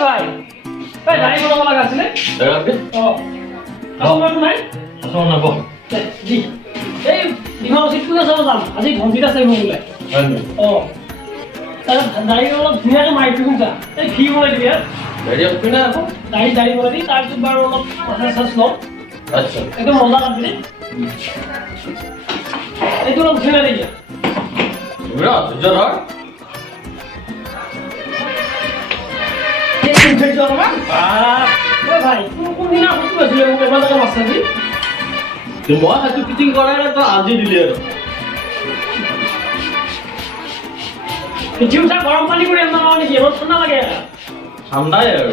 ভাই ভাই দাড়ি বনাব লাগা আছিলে কাস্টমাৰটো নাই নাব জি এই বিমা উচিত পূজা চাব যাম আজি ঘণ্টিটা চাইব বোলে দাড়ি অলপ ধুনীয়াকৈ মাৰি দিম যা এই ফি বনাই দিবি দাড়ি বনাই দি তাৰপিছত বাৰু অলপ মাছাজ চাছ ল'ম আচ্ছা একদম মজা লাগবে ৰে এইটো অলপ ধুনীয়া দেই ভাই কোনদিনা কৈছিলে মোক এবাৰ টকা মাছ চাবি মই সেইটো ফিটিং কৰাই তই আজি দিলি আৰু পিঠি উঠা গৰম পানী কৰি আনিব নেকি অলপ ঠাণ্ডা লাগে ঠাণ্ডাই আৰু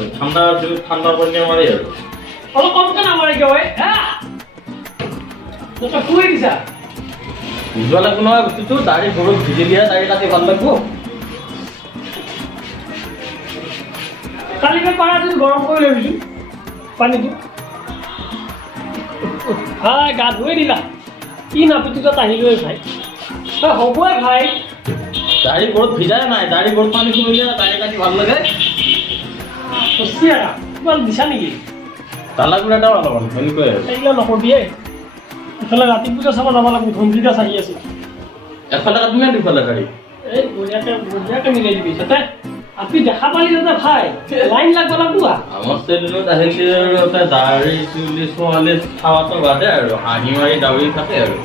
ঠাণ্ডাৰ পানী মাৰি আৰু অলপ কমকে নামাৰে কিয় হয় তই শুই দিছা বুজবা লাগিব নহয় বস্তুটো দাড়ি ঘৰত ভিজিলিহে দাড়ি কাটি ভাল লাগিব কালিকে পাৰা যদি গৰম কৰি ল'বিছো পানীটো ভাই গা ধুই দিলা কি নাপিতিত আহিলোৱে ভাই হ'বই ভাই দাড়ি ঘৰত ভিজাই নাই দাড়ি ঘৰত পানী কৰিলে দাড়ি কাটি ভাল লাগে কিমান দিছা নেকি তালাগুৰা এটাও অলপ সেনেকুৱাই এইগিলা নকৰিয়ে ইফালে ৰাতি পূজা চাব যাব লাগিব ঘণ্টিটা চাহি আছে এফালে কাটি নে দুফালে দাড়ি এই বঢ়িয়াকে মিলাই দিবি তাতে আপনি দেখা পালি দাদা ভাই লাইন লাগব লাগব আমার সেলুনত আহিলে দাড়ি চুলি ছোৱালী খাওয়াটো বাদে আৰু হাঁহি মাৰি দাউৰি থাকে আৰু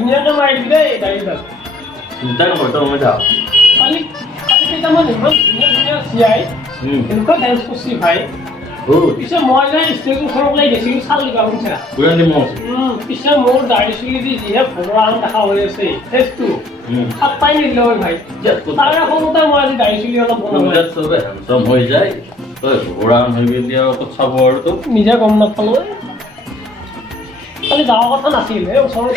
ধুনীয়াকে মাৰি দিবি দেই দাড়িটা চিন্তা নকৰি তই মই যাওঁ কালি কেইটামান ইমান ধুনীয়া চিয়াই এনেকুৱা ডেন্স কৰিছি ভাই পিছে মই যে ষ্টেজৰ ওচৰত ওলাই গৈছিলোঁ চাল দিবা শুনিছা পিছে মোৰ দাড়ি চুলি দি যিহে ভগৱান দেখা হৈ আছে ফেচটো খাপ পাই নিদিলে হয় ভাই তাৰে সৰুতে মই আজি দাড়ি চুলি অলপ বনাব হৈ যায় তই ভগৱান হৈ গেলি আৰু ক'ত চাব আৰু তোক নিজে গম নাপালো খালি যাৱাৰ কথা নাছিল এই ওচৰত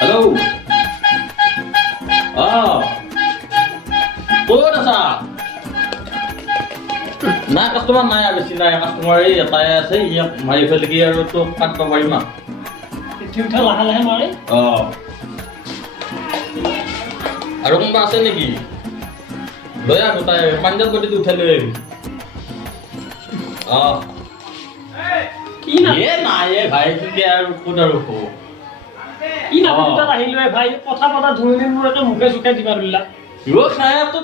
হেল্ল' ক'ত আছা নাই কাষ্টমাৰ নাই আৰু বেছি নাই কাষ্টমাৰ এই এটাই আছে ইয়াক মাৰি ফেলে কি আৰু তোক কাটিব পাৰিম না উঠা লাহে লাহে মাৰি আৰু কোনোবা আছে নেকি লৈ আহ তাই পাঞ্জাৱ গতিটো উঠাই লৈ আহিবি কি নাই ভাই কি আৰু ক'ত আৰু কি নাপিতাত আহিলোৱে ভাই কথা পতা ধুই মোৰ এটা মুখে চুখে দিবা ধৰিলা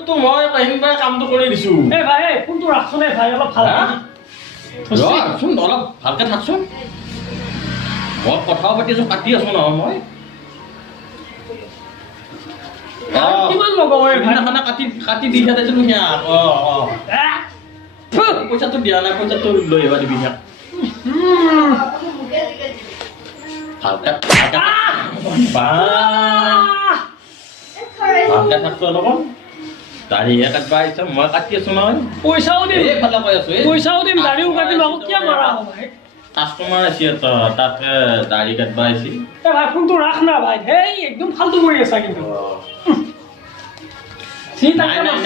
তো মই আহিমবাৰ কামটো কৰি দিছো এই ভাই কোনটো ৰাখছোনে ভাই অলপ ভালকে ৰচোন অলপ ভালকে থাকচোন মই কথাও পাতি আছো কাটি আছো নহয় মই কিমান ল'ব কাটি দি দিছিলো সিয়াক পইচাটো দিয়া নাই পইচাটো লৈ আহিবা দিবি সিয়াক ভালকে থাকছো অলপ দাড়িহে কাটবা আহিছে মই কাটি আছো নহয় পইচাও দিম এইফালে কৈ আছো পইচাও দিম দাড়িও কাটিম আকৌ কিয় মাৰা হ'ব ভাই কাষ্টমাৰ আছে তাকে দাড়ি কাটবা আহিছে ভাই ফোনটো ৰাখ না ভাই হেই একদম ফালতু কৰি আছা কিন্তু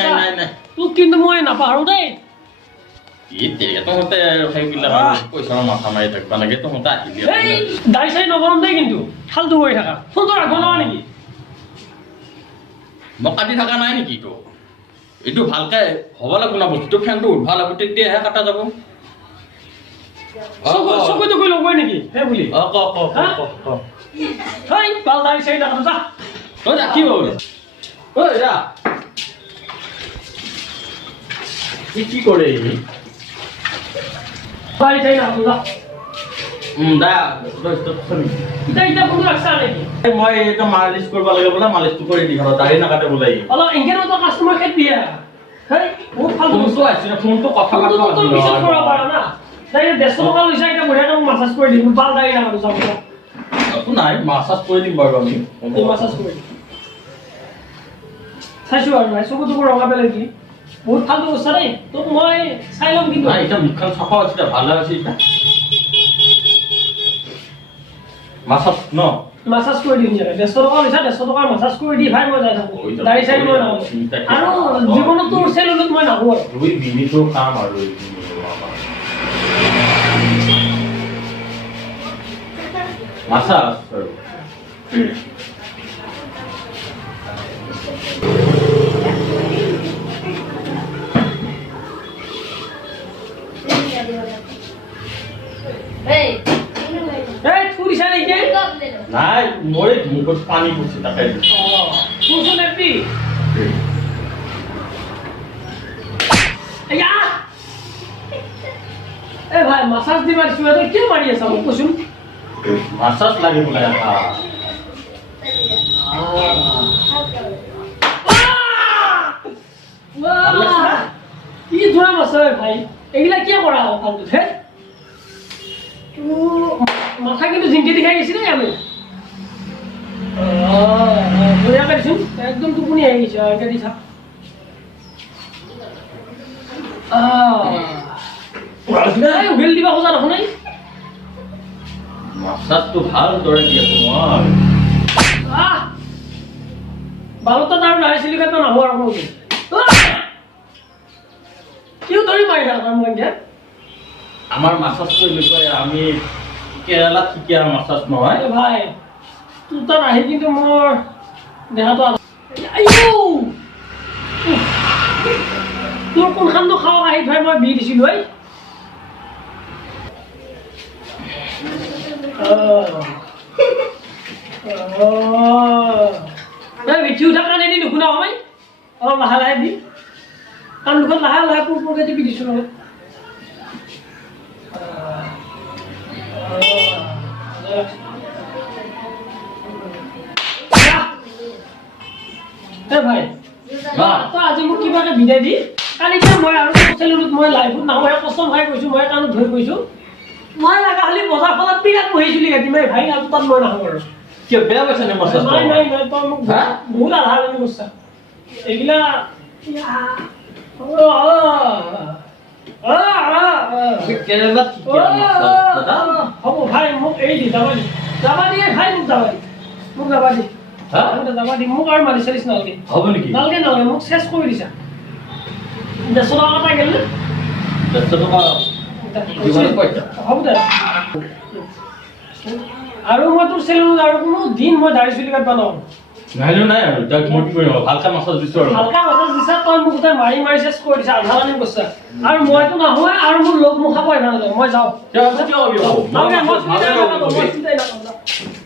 নাই তোক কিন্তু মই নাপাহৰো দেই তহঁতে পইচাৰ মাথা মাৰি থাকিবা লাগে তহঁতে আহিলি দাড়ি চাই নবনাম দেই কিন্তু ফালতু কৰি থাকা ফোনটো ৰাখব নোৱাৰা নেকি মই কাটি থকা নাই নেকি তো এইটো ভালকে হ'ব লাগিব না বস্তুটো ফেনটো উঠবা লাগিব তেতিয়াহে কাটা যাব চকুতো কৈ ল'বই নেকি সেই বুলি ভাল দাড়ি চাই নাকাটো যা তই যা কি হ'ল ঐ যা কি কৰে দাড়ি চাই নাকাটো যা মই এটা মালিচ কৰিব লাগে বোলে মালিচটো কৰি দি দাড়ি নাকাটে বোলে অলপ এংগেল কাষ্টমাৰ খেত দিয়া বহুত ফালতু ফোনটো আহিছে ফোনটো কথা পাতিব দেড়শো টকা লৈছে এতিয়া বঢ়িয়াকৈ মাছাজ কৰি দিম ভাল দাড়ি নাকাটো যাব নাই মাছাজ কৰি দিম বাৰু আমি মাছাজ কৰি দিম চাইছো আৰু ভাই চকু টুকু ৰঙা পেলাই দি বহুত ফালতু বস্তু দেই তোক মই চাই ল'ম কিন্তু এতিয়া মুখখন চাফা হৈছে ভাল হৈছে এতিয়া মাছাজ ন মাসাজ কৰি দিম যে 150 টকা লৈছা 150 টকা মাসাজ কৰি দি ভাই মই যাই থাকো দাড়ি চাই মই নাহো আৰু জীৱনত তোৰ চেলুনত মই নাহো আৰু দুই মিনিটৰ কাম আৰু মাসাজ আৰু Hey, এই তুৰিছা নেকি নাই মই মুখত পানী পৰছি তাকে তুৰচোন এপি এয়া এ ভাই মাসাজ দিবাৰ সুৱাতে কি মাৰি আছা মোক কচোন মাসাজ লাগে বোলে কি ধৰা মাছৰ ভাই এইগিলা কিয় কৰা কামটো হে মাথা কিন্তু জিংকি দেখাই গৈছে দেই আমি বঢ়িয়া কৰিছোন একদম টোপনি আহি গৈছে এনেকৈ দি থাক উভেল দিবা খোজা দেখোন নাই মাসাজটো ভাল দৰে দি আছো মই বালতা তাৰ লাহে চিলিকাত নাহো আৰু মই কিয় ধৰি মাৰি থাকা মই এতিয়া আমাৰ মাসাজটো এনেকুৱাই আমি কেৰালাত শিকা মাসাজ নহয় ভাই তোৰ তাত আহি কিন্তু মোৰ দেহাটো তোৰ কোনখানটো খাওঁ আহি ধৰি মই বি দিছিলোঁ বিঠি উঠা কাৰণে দি নুশুনা মই অলপ লাহে লাহে দি কাৰণ দুখন লাহে লাহে পুৰপুৰকৈ টিপি দিছোঁ নহয় ভাই তই আজি মোক কিবাকে বিদায় দি কালি মই আৰু চেলুনত মই লাইভত নাহোঁ কষ্টম খাই কৈছোঁ মই কাৰণত ধৰি কৈছোঁ মই লগা হ'লে বজাৰ ফলত বিৰাট বহিছিলোঁ কাটি মই ভাই আৰু তাত মই নাহোঁ আৰু কিয় বেয়া পাইছে নে মাসাজ নাই নাই নাই তই মোক বহুত আধাৰ আনি কৈছা এইগিলা কেৰালাত শিকা মাসাজ দাদা হ'ব ভাই মোক এৰি দি যাবা দি ভাই মোক যাবা দি যাবা দি মোক আৰু মালি চালিছ নালাগে হ'ব নেকি নালাগে মোক চেছ কৰি দিছা 150 টকা এটা গেল 150 টকা হ'ব দে আৰু মই তোৰ চেলুনত আৰু কোনো দিন মই দাড়ি চুলি কাটবা নোৱাৰোঁ নাই আৰু তাক মই কি কৰিম ভালকা মাসাজ দিছোঁ আৰু ভালকা মাসাজ দিছা তই মোক তই মাৰি চেছ কৰি দিছা আধা আনি কৈছা আৰু মইতো নাহোঁ আৰু মোৰ লগ মোক খাব আহিব নালাগে মই যাওঁ কিয় নালাগে মই চিন্তাই নাপাওঁ